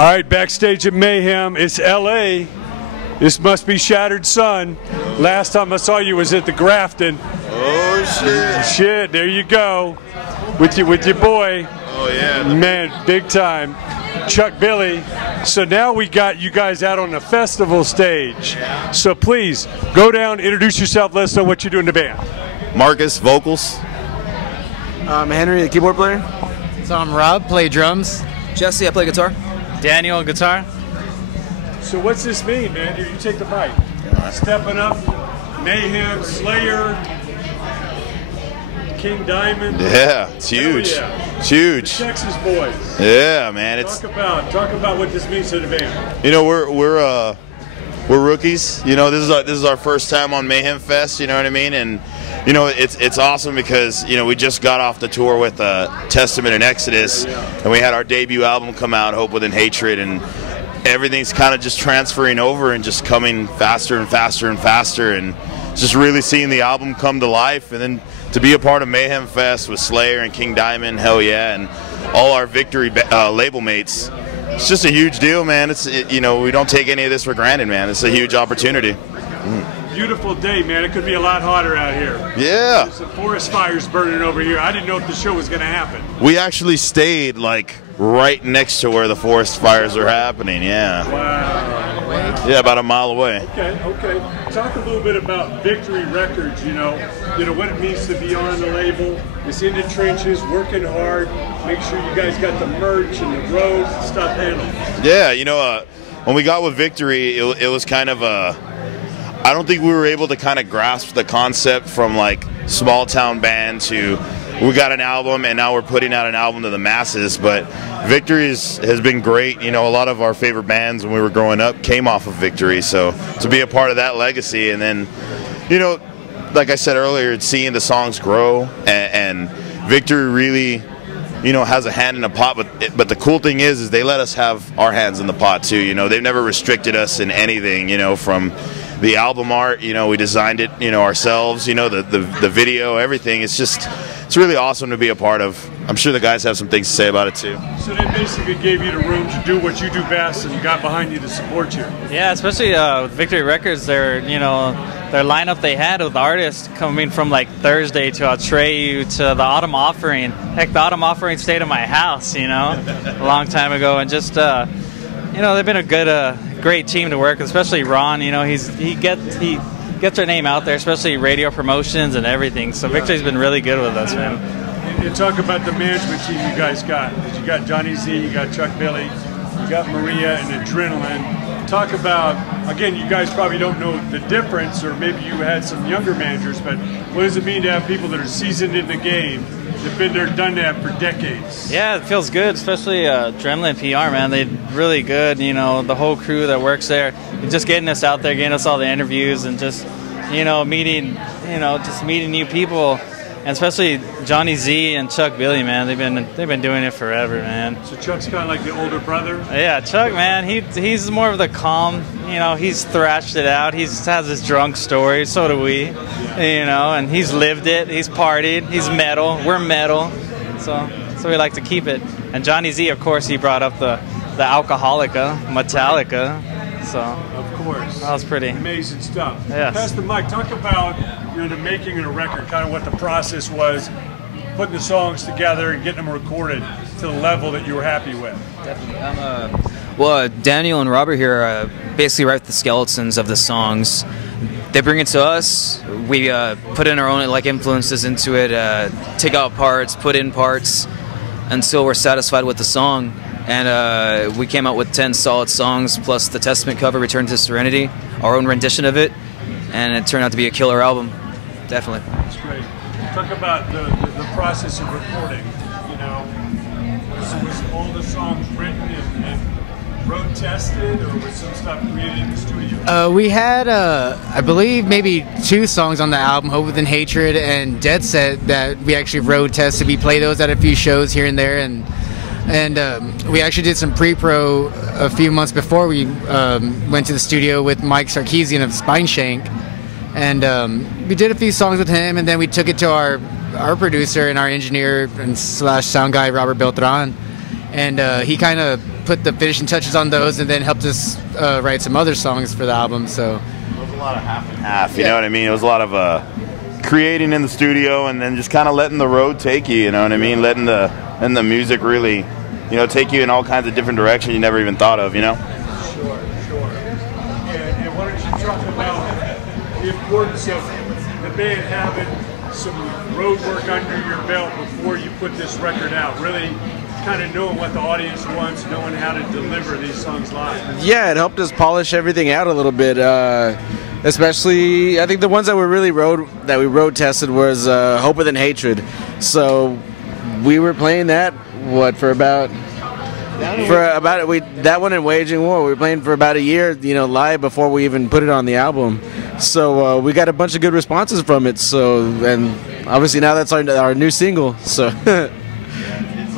All right, backstage at Mayhem, it's LA. This must be Shattered Sun. Last time I saw you was at the Grafton. Oh shit. Shit, there you go. With your boy. Oh yeah. Man, big time. Chuck Billy. So now we got you guys out on the festival stage. So please, go down, introduce yourself, let us know what you do in the band. Marcus, vocals. Henry, the keyboard player. So I'm Rob, play drums. Jesse, I play guitar. Daniel, guitar. So what's this mean, man? Here, you take the mic. Stepping up, Mayhem, Slayer, King Diamond. Yeah, it's huge. Yeah. It's huge. The Texas boys. Yeah, man. It's talk about what this means to the band. You know, we're rookies. You know, this is our first time on Mayhem Fest. You know what I mean? And you know, it's awesome because you know we just got off the tour with Testament and Exodus, and we had our debut album come out, Hope Within Hatred, and everything's kind of just transferring over and just coming faster and faster and faster, and just really seeing the album come to life, and then to be a part of Mayhem Fest with Slayer and King Diamond, hell yeah, and all our Victory label mates. It's just a huge deal, man. You know, we don't take any of this for granted, man. It's a huge opportunity. Beautiful day, man. It could be a lot hotter out here. Yeah. There's some forest fires burning over here. I didn't know if the show was going to happen. We actually stayed like right next to where the forest fires are happening. Yeah. Wow. Yeah, about a mile away. Okay. Talk a little bit about Victory Records. You know what it means to be on the label. It's in the trenches, working hard. Make sure you guys got the merch and the roads and stuff handled. Yeah, you know, when we got with Victory, it was kind of a. I don't think we were able to kind of grasp the concept from like small town band to we got an album and now we're putting out an album to the masses. But Victory has been great. You know, a lot of our favorite bands when we were growing up came off of Victory. So to be a part of that legacy, and then, you know, like I said earlier, it's seeing the songs grow and Victory really, you know, has a hand in the pot. But the cool thing is they let us have our hands in the pot too. You know, they've never restricted us in anything. You know, from the album art, you know, we designed it, you know, ourselves, you know, the video, everything. It's really awesome to be a part of. I'm sure the guys have some things to say about it too. So they basically gave you the room to do what you do best and got behind you to support you. Yeah, especially with Victory Records, their lineup they had with artists coming from like Thursday to Atreyu to the Autumn Offering. Heck, the Autumn Offering stayed at my house, you know, a long time ago, and just you know, they've been a great team to work with, especially Ron. You know, he gets our name out there, especially radio promotions and everything. So Victory's been really good with us, man. And talk about the management team you guys got. You got JonnyZ, you got Chuck Billy, you got Maria and Adrenaline. Talk about, again, you guys probably don't know the difference, or maybe you had some younger managers, but what does it mean to have people that are seasoned in the game, they've been there, done that for decades? Yeah, it feels good, especially Adrenaline PR, man. They're really good, you know, the whole crew that works there. Just getting us out there, getting us all the interviews, and just, you know, meeting new people. And especially JonnyZ and Chuck Billy, man, they've been doing it forever, man. So Chuck's kind of like the older brother? Yeah, Chuck, man, he's more of the calm, you know, he's thrashed it out. He has his drunk story, so do we, you know, and he's lived it, he's partied, he's metal, we're metal, so we like to keep it. And JonnyZ, of course, he brought up the Alcoholica, Metallica, so. Of course. That was pretty. Amazing stuff. Yes. Pass the mic. Talk about, you know, the making of a record, kind of what the process was, putting the songs together and getting them recorded to the level that you were happy with. Definitely. Well, Daniel and Robert here basically write the skeletons of the songs. They bring it to us. We put in our own like influences into it, take out parts, put in parts, until we're satisfied with the song. And we came out with 10 solid songs, plus the Testament cover, Return to Serenity, our own rendition of it, and it turned out to be a killer album, definitely. That's great. Talk about the process of recording, you know. Was all the songs written and road tested, or was some stuff created in the studio? We had, I believe, maybe 2 songs on the album, Hope Within Hatred and Dead Set, that we actually road tested. We played those at a few shows here and there, and we actually did some pre-pro a few months before we went to the studio with Mike Sarkeesian of Spineshank, and we did a few songs with him, and then we took it to our producer and our engineer and / sound guy Robert Beltran, and he kind of put the finishing touches on those, and then helped us write some other songs for the album. So it was a lot of half and half. You know what I mean? It was a lot of creating in the studio, and then just kind of letting the road take you. You know what I mean? Letting the music really, take you in all kinds of different directions you never even thought of. You know? Sure. And why don't you talk about the importance of the band having some road work under your belt before you put this record out? Really kind of knowing what the audience wants, knowing how to deliver these songs live. Yeah, it helped us polish everything out a little bit. Especially, I think the ones that we really road tested was Hope Within Hatred. So we were playing that that one in Waging War. We were playing for about a year, live before we even put it on the album. So we got a bunch of good responses from it. So, and obviously now that's our new single. So. It's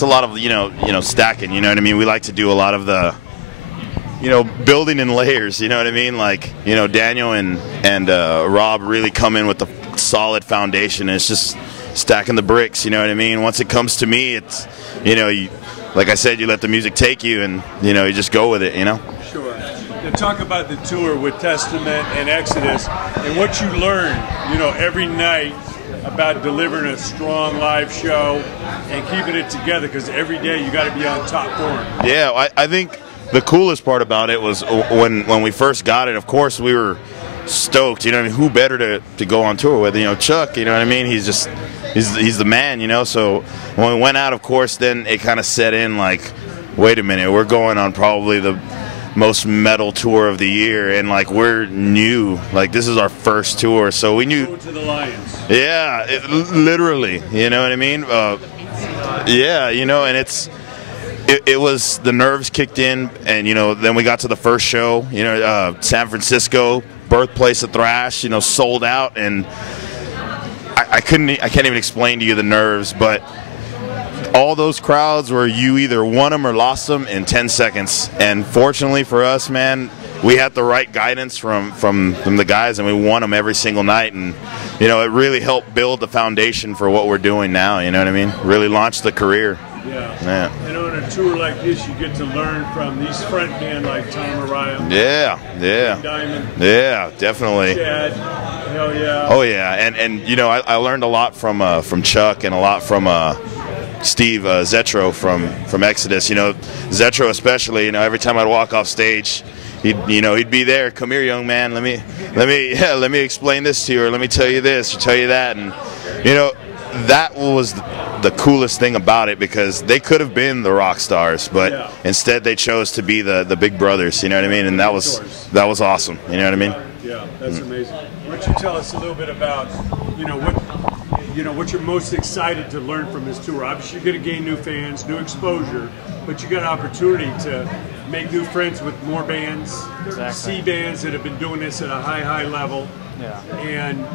a lot of stacking. You know what I mean? We like to do a lot of the building in layers. You know what I mean? Like Daniel and Rob really come in with the solid foundation. And it's just stacking the bricks. You know what I mean? Once it comes to me, it's like I said, you let the music take you, and you just go with it. Sure. Now talk about the tour with Testament and Exodus, and what you learn, every night about delivering a strong live show and keeping it together, because every day you got to be on top form. Yeah, I think the coolest part about it was when we first got it. Of course, we were stoked. Who better to go on tour with? Chuck. You know what I mean? He's the man. So when we went out, of course, then it kind of set in like, wait a minute, we're going on probably the most metal tour of the year, and like we're new, like this is our first tour, so we knew. Go to the Lions. Yeah, literally. You know what I mean? Yeah, and it was the nerves kicked in, and then we got to the first show. San Francisco, birthplace of thrash. Sold out, and I can't even explain to you the nerves, but all those crowds where you either won them or lost them in 10 seconds. And fortunately for us, man, we had the right guidance from the guys, and we won them every single night. And it really helped build the foundation for what we're doing now. You know what I mean? Really launched the career. Yeah. And on a tour like this, you get to learn from these front men like Tom Araya. Yeah. Diamond. Yeah, definitely. Chad. Hell yeah. Oh yeah, and I learned a lot from Chuck, and a lot from Steve Zetro from Exodus. Zetro especially. Every time I'd walk off stage, he'd be there. Come here, young man. Let me explain this to you, or let me tell you this, or tell you that, and that was the coolest thing about it, because they could have been the rock stars, but instead they chose to be the big brothers. You know what I mean? And that was awesome. You know what I mean? Yeah, that's amazing. Why don't you tell us a little bit about what you're most excited to learn from this tour? Obviously, you're going to gain new fans, new exposure, but you got an opportunity to make new friends with more bands, see bands that have been doing this at a high level, and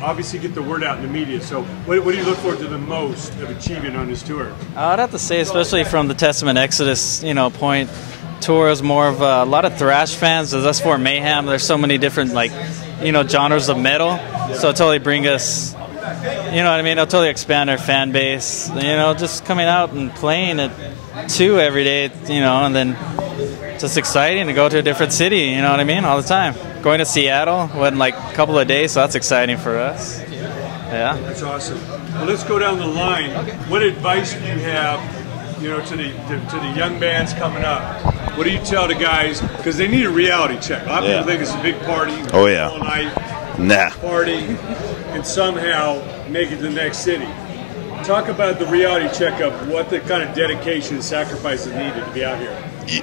obviously get the word out in the media. So, what do you look forward to the most of achieving on this tour? I'd have to say, especially from the Testament Exodus, point, tour is more of a lot of thrash fans. As us for Mayhem, there's so many different genres of metal, so it totally bring us. You know what I mean? It'll totally expand our fan base. Just coming out and playing it too every day. And then just exciting to go to a different city. You know what I mean? All the time. Going to Seattle in like a couple of days, so that's exciting for us. Yeah. That's awesome. Well, let's go down the line. What advice do you have, to the young bands coming up? What do you tell the guys? Because they need a reality check. A lot of people think it's a big party. Oh yeah. All night. Nah. Party, and somehow make it to the next city. Talk about the reality check of what the kind of dedication and sacrifice is needed to be out here.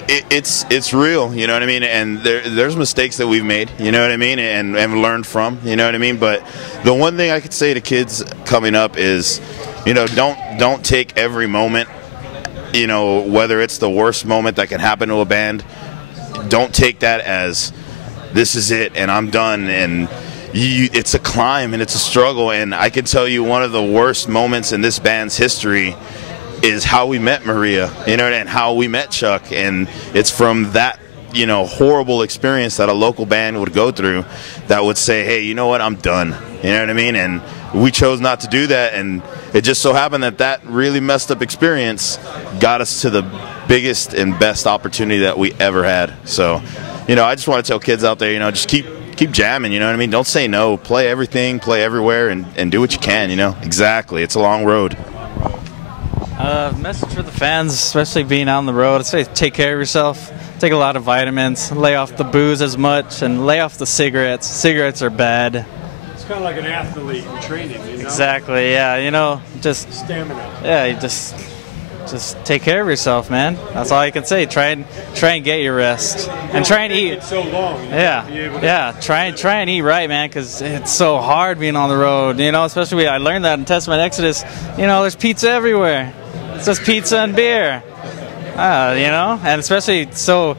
It's real, you know what I mean, and there's mistakes that we've made, you know what I mean, and learned from, you know what I mean. But the one thing I could say to kids coming up is, don't take every moment, whether it's the worst moment that can happen to a band, don't take that as this is it and I'm done. And it's a climb and it's a struggle, and I can tell you one of the worst moments in this band's history is how we met Maria, and how we met Chuck, and it's from that horrible experience that a local band would go through that would say, hey, you know what, I'm done, you know what I mean, and we chose not to do that, and it just so happened that that really messed up experience got us to the biggest and best opportunity that we ever had. So, you know, I just want to tell kids out there, you know, just keep jamming, you know what I mean? Don't say no. Play everything, play everywhere, and do what you can, you know? Exactly. It's a long road. Message for the fans, especially being out on the road, I'd say take care of yourself. Take a lot of vitamins. Lay off the booze as much, and lay off the cigarettes. Cigarettes are bad. It's kind of like an athlete in training, you know? Exactly, yeah. You know, just stamina. Yeah, you just take care of yourself, man. That's all I can say. Try and get your rest, and try and eat. It's so long. Yeah. Try and eat right, man, because it's so hard being on the road. You know, especially I learned that in Testament Exodus. You know, there's pizza everywhere. It's just pizza and beer. You know, and especially it's so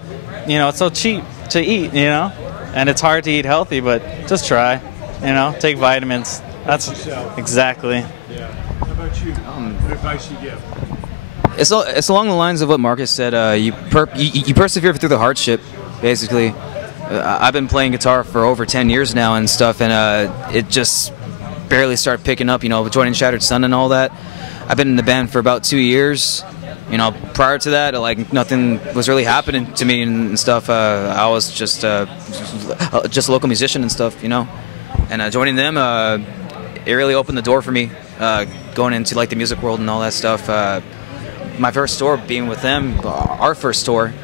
cheap to eat. You know, and it's hard to eat healthy, but just try. You know, take vitamins. That's exactly. Yeah. How about you? What advice you give? It's along the lines of what Marcus said. You persevere through the hardship, basically. I've been playing guitar for over 10 years now and stuff, and it just barely started picking up, you know, joining Shattered Sun and all that. I've been in the band for about 2 years. You know, prior to that, like, nothing was really happening to me and stuff. I was just a local musician and stuff, you know. And joining them, it really opened the door for me, going into, like, the music world and all that stuff. My first tour being with them, our first tour,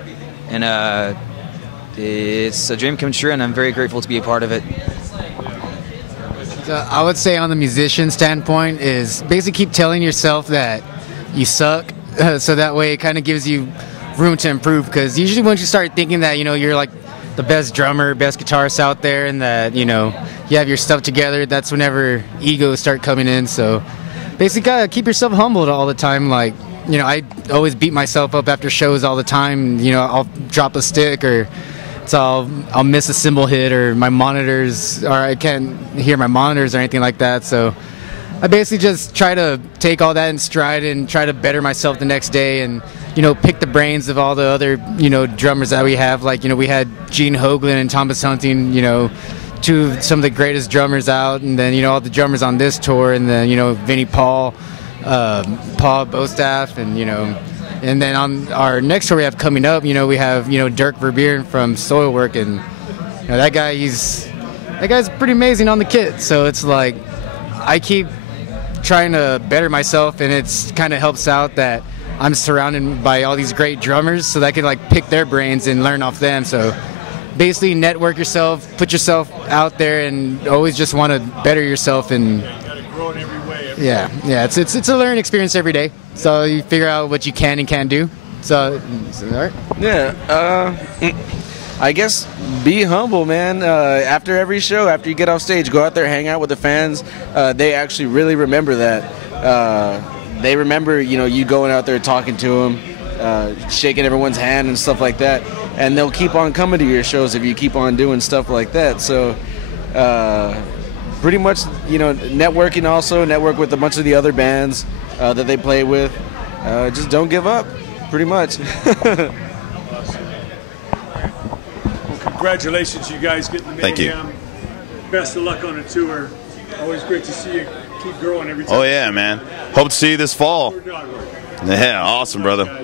and it's a dream come true, and I'm very grateful to be a part of it. So I would say on the musician standpoint is basically keep telling yourself that you suck, so that way it kind of gives you room to improve, because usually once you start thinking that, you know, you're like the best drummer, best guitarist out there, and that, you know, you have your stuff together, that's whenever egos start coming in. So basically gotta keep yourself humbled all the time. Like, you know, I always beat myself up after shows all the time. You know, I'll drop a stick, or I'll miss a cymbal hit, or my monitors, or I can't hear my monitors or anything like that. So I basically just try to take all that in stride and try to better myself the next day, and, you know, pick the brains of all the other, you know, drummers that we have. Like, you know, we had Gene Hoglan and Thomas Hunting, you know, some of the greatest drummers out, and then, you know, all the drummers on this tour, and then, you know, Vinnie Paul Bostaff, and, you know, and then on our next tour we have coming up, you know, we have, you know, Dirk Verbeeren from Soilwork, and, you know, that guy's pretty amazing on the kit. So it's like I keep trying to better myself, and it's kind of helps out that I'm surrounded by all these great drummers, so that I can, like, pick their brains and learn off them. So basically network yourself, put yourself out there, and always just want to better yourself. And Gotta grow in every way. yeah, it's a learning experience every day. So you figure out what you can and can't do. So, all right. Yeah, I guess be humble, man. After every show, after you get off stage, go out there, hang out with the fans. They actually really remember that. They remember, you know, you going out there talking to them, shaking everyone's hand and stuff like that. And they'll keep on coming to your shows if you keep on doing stuff like that. So pretty much, you know, network with a bunch of the other bands that they play with. Just don't give up, pretty much. Congratulations, you guys, getting the Mayhem. Thank you. Best of luck on the tour. Always great to see you keep growing every time. Oh, yeah, man. Hope to see you this fall. Yeah, awesome, brother.